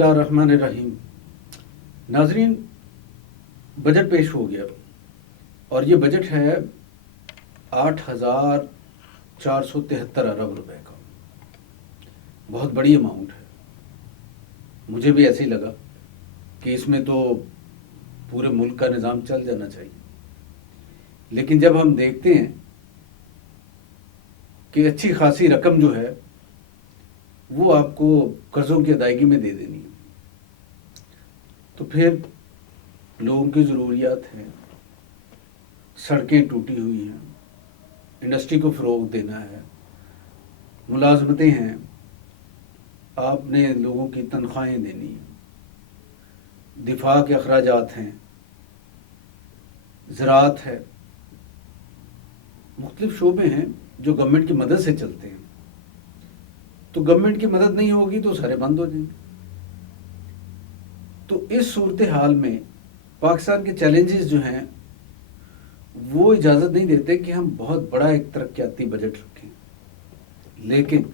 बिस्मिल्लाहिर्रहमानिर्रहीम। नाजरीन, बजट पेश हो गया और ये बजट है 8,473 अरब रुपए का। बहुत बड़ी अमाउंट है। मुझे भी ऐसे ही लगा कि इसमें तो पूरे मुल्क का निज़ाम चल जाना चाहिए, लेकिन जब हम देखते हैं कि अच्छी खासी रकम जो है वो आपको कर्ज़ों की अदायगी में दे देनी है, तो फिर लोगों की ज़रूरियात हैं, सड़कें टूटी हुई हैं, इंडस्ट्री को फ़रोग़ देना है, मुलाजमतें हैं, आपने लोगों की तनख्वाहें देनी हैं, दिफा के अखराजात हैं, ज़राअत है, मुख्तलिफ शोबे हैं जो गवर्नमेंट की मदद से चलते हैं। तो गवर्नमेंट की मदद नहीं होगी तो सारे बंद हो जाएंगे। तो इस सूरत हाल में पाकिस्तान के चैलेंजेस जो हैं वो इजाज़त नहीं देते कि हम बहुत बड़ा एक तरक्याती बजट रखें, लेकिन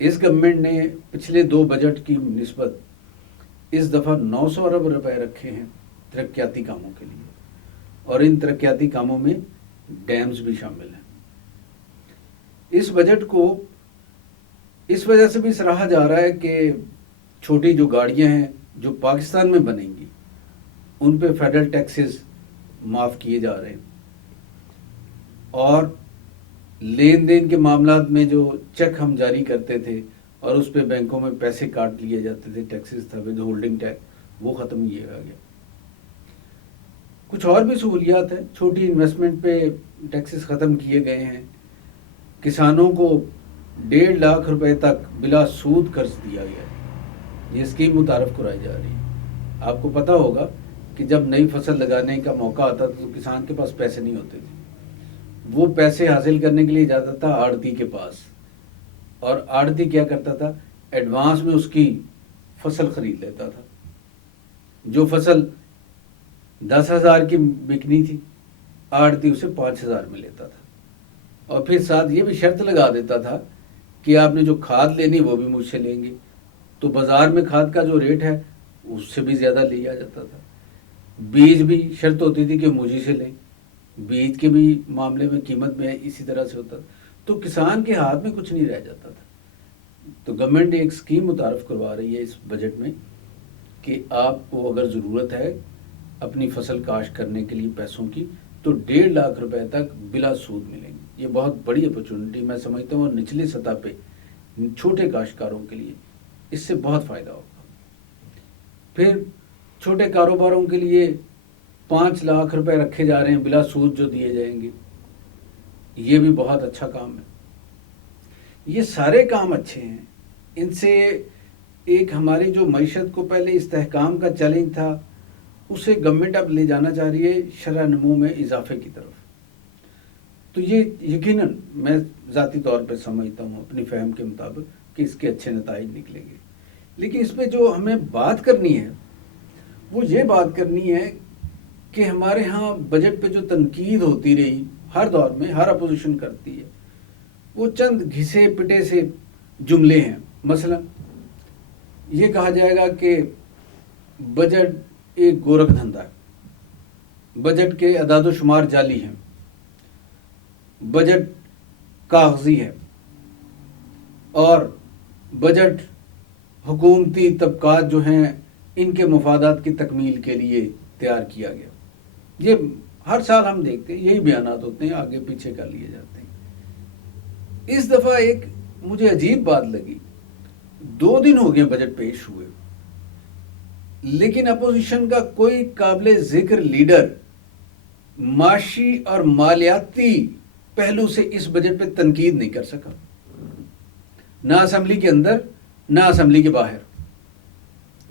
इस गवर्नमेंट ने पिछले 2 बजट की निस्बत इस दफ़ा 900 अरब रुपए रखे हैं तरक्याती कामों के लिए, और इन तरक्याती कामों में डैम्स भी शामिल हैं। इस बजट को इस वजह से भी सराहा जा रहा है कि छोटी जो गाड़ियां हैं जो पाकिस्तान में बनेंगी उन पे फेडरल टैक्सेस माफ़ किए जा रहे हैं, और लेन देन के मामलात में जो चेक हम जारी करते थे और उस पे बैंकों में पैसे काट लिए जाते थे, टैक्सेस था, विद होल्डिंग टैक्स, वो ख़त्म किया गया। कुछ और भी सहूलियात हैं, छोटी इन्वेस्टमेंट पे टैक्सेस ख़त्म किए गए हैं, किसानों को 1.5 लाख रुपए तक बिला सूद कर्ज दिया गया है। ये स्कीम मुतारफ कराई जा रही है। आपको पता होगा कि जब नई फसल लगाने का मौका आता था तो किसान के पास पैसे नहीं होते थे, वो पैसे हासिल करने के लिए जाता था आड़ती के पास, और आड़ती क्या करता था, एडवांस में उसकी फसल खरीद लेता था। जो फसल 10,000 की बिकनी थी, आड़ती उसे 5,000 में लेता था, और फिर साथ ये भी शर्त लगा देता था कि आपने जो खाद लेनी वो भी मुझसे लेंगे। तो बाज़ार में खाद का जो रेट है उससे भी ज़्यादा लिया जाता था। बीज भी शर्त होती थी कि मुझी से लें, बीज के भी मामले में कीमत में इसी तरह से होता था। तो किसान के हाथ में कुछ नहीं रह जाता था। तो गवर्नमेंट एक स्कीम मुतारफ करवा रही है इस बजट में कि आपको अगर ज़रूरत है अपनी फसल काश्त करने के लिए पैसों की, तो 1.5 लाख रुपए तक बिला सूद मिलेंगे। ये बहुत बड़ी अपॉर्चुनिटी मैं समझता हूँ, और निचली सतह पे छोटे काश्तकारों के लिए इससे बहुत फ़ायदा होगा। फिर छोटे कारोबारों के लिए 5 लाख रुपए रखे जा रहे हैं बिला सूद जो दिए जाएंगे, ये भी बहुत अच्छा काम है। ये सारे काम अच्छे हैं। इनसे एक हमारी जो मईशत को पहले इस्तेहकाम का चैलेंज था उसे गवर्नमेंट अब ले जाना चाह रही है शरह नमू में इजाफे की तरफ। तो ये यकीनन मैं ज़ाती तौर पे समझता हूँ अपनी फहम के मुताबिक कि इसके अच्छे नताइज निकलेंगे। लेकिन इसमें जो हमें बात करनी है वो ये बात करनी है कि हमारे यहाँ बजट पे जो तनकीद होती रही हर दौर में, हर अपोजिशन करती है, वो चंद घिसे पिटे से जुमले हैं। मसलन ये कहा जाएगा कि बजट एक गोरख धंधा है, बजट के अदाद शुमार जाली हैं, बजट कागजी है, और बजट हुकूमती तबकात जो हैं इनके मफादात की तकमील के लिए तैयार किया गया। ये हर साल हम देखते हैं, यही बयानात होते हैं, आगे पीछे कर लिए जाते हैं। इस दफ़ा एक मुझे अजीब बात लगी, 2 दिन हो गए बजट पेश हुए, लेकिन अपोजिशन का कोई काबिल जिक्र लीडर माशी और मालियाती पहलू से इस बजट पे तनकीद नहीं कर सका, ना असेंबली के अंदर ना असेंबली के बाहर।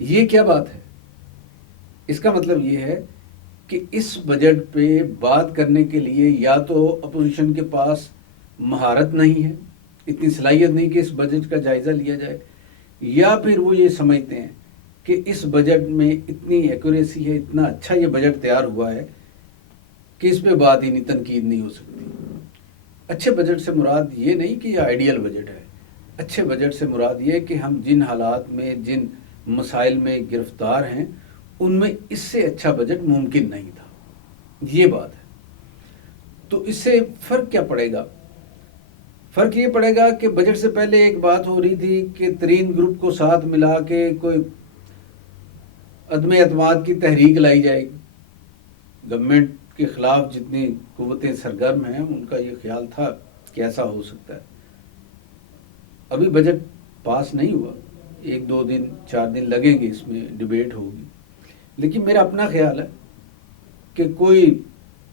ये क्या बात है? इसका मतलब ये है कि इस बजट पे बात करने के लिए या तो अपोजिशन के पास महारत नहीं है, इतनी सलाहियत नहीं कि इस बजट का जायज़ा लिया जाए, या फिर वो ये समझते हैं कि इस बजट में इतनी एक्यूरेसी है, इतना अच्छा ये बजट तैयार हुआ है कि इस पे बात ही नहीं, तनकीद नहीं हो सकती। अच्छे बजट से मुराद ये नहीं कि ये आइडियल बजट है, अच्छे बजट से मुराद ये कि हम जिन हालात में, जिन مسائل میں گرفتار ہیں، ان میں اس سے اچھا بجٹ ممکن نہیں تھا، یہ بات ہے۔ تو اس سے فرق کیا پڑے گا؟ فرق یہ پڑے گا کہ بجٹ سے پہلے ایک بات ہو رہی تھی کہ ترین گروپ کو ساتھ ملا کے کوئی عدم اعتماد کی تحریک لائی جائے گی۔ گورنمنٹ کے خلاف جتنی قوتیں سرگرم ہیں ان کا یہ خیال تھا کہ ایسا ہو سکتا ہے۔ ابھی بجٹ پاس نہیں ہوا، 1-2 دن 4 دن لگیں گے، اس میں ڈیبیٹ ہوگی، لیکن میرا اپنا خیال ہے کہ کوئی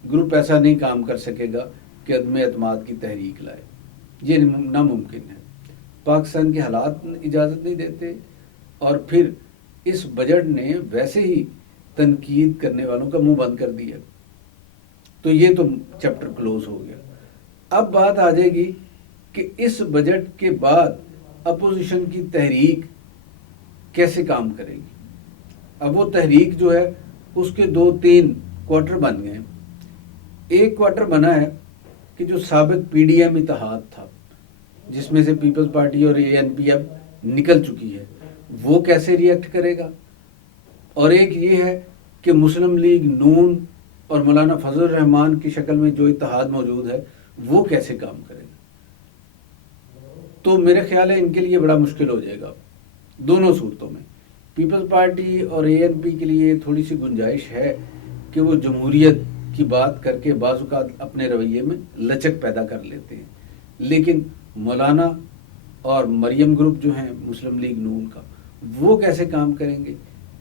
گروپ ایسا نہیں کام کر سکے گا کہ عدم اعتماد کی تحریک لائے، یہ ناممکن ہے۔ پاکستان کے حالات اجازت نہیں دیتے، اور پھر اس بجٹ نے ویسے ہی تنقید کرنے والوں کا منہ بند کر دیا، تو یہ تو چیپٹر کلوز ہو گیا۔ اب بات آ جائے گی کہ اس بجٹ کے بعد اپوزیشن کی تحریک کیسے کام کرے گی۔ اب وہ تحریک جو ہے اس کے 2-3 کوارٹر بن گئے۔ ایک کوارٹر بنا ہے کہ جو سابق پی ڈی ایم اتحاد تھا، جس میں سے پیپلز پارٹی اور اے این پی اب نکل چکی ہے، وہ کیسے ری ایکٹ کرے گا۔ اور ایک یہ ہے کہ مسلم لیگ نون اور مولانا فضل الرحمان کی شکل میں جو اتحاد موجود ہے وہ کیسے کام کرے گا۔ تو میرے خیال ہے ان کے لیے بڑا مشکل ہو جائے گا دونوں صورتوں میں۔ پیپلز پارٹی اور اے این پی کے لیے تھوڑی سی گنجائش ہے کہ وہ جمہوریت کی بات کر کے بعض اوقات اپنے رویے میں لچک پیدا کر لیتے ہیں، لیکن مولانا اور مریم گروپ جو ہیں مسلم لیگ نون کا، وہ کیسے کام کریں گے،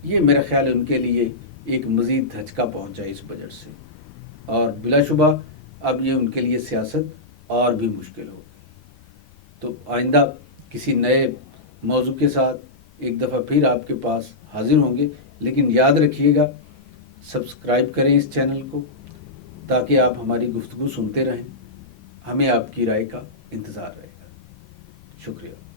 یہ میرا خیال ہے ان کے لیے ایک مزید دھچکا پہنچا اس بجٹ سے، اور بلا شبہ اب یہ ان کے لیے سیاست اور بھی مشکل ہوگی۔ تو آئندہ کسی نئے موضوع کے ساتھ ایک دفعہ پھر آپ کے پاس حاضر ہوں گے، لیکن یاد رکھیے گا سبسکرائب کریں اس چینل کو تاکہ آپ ہماری گفتگو سنتے رہیں۔ ہمیں آپ کی رائے کا انتظار رہے گا۔ شکریہ۔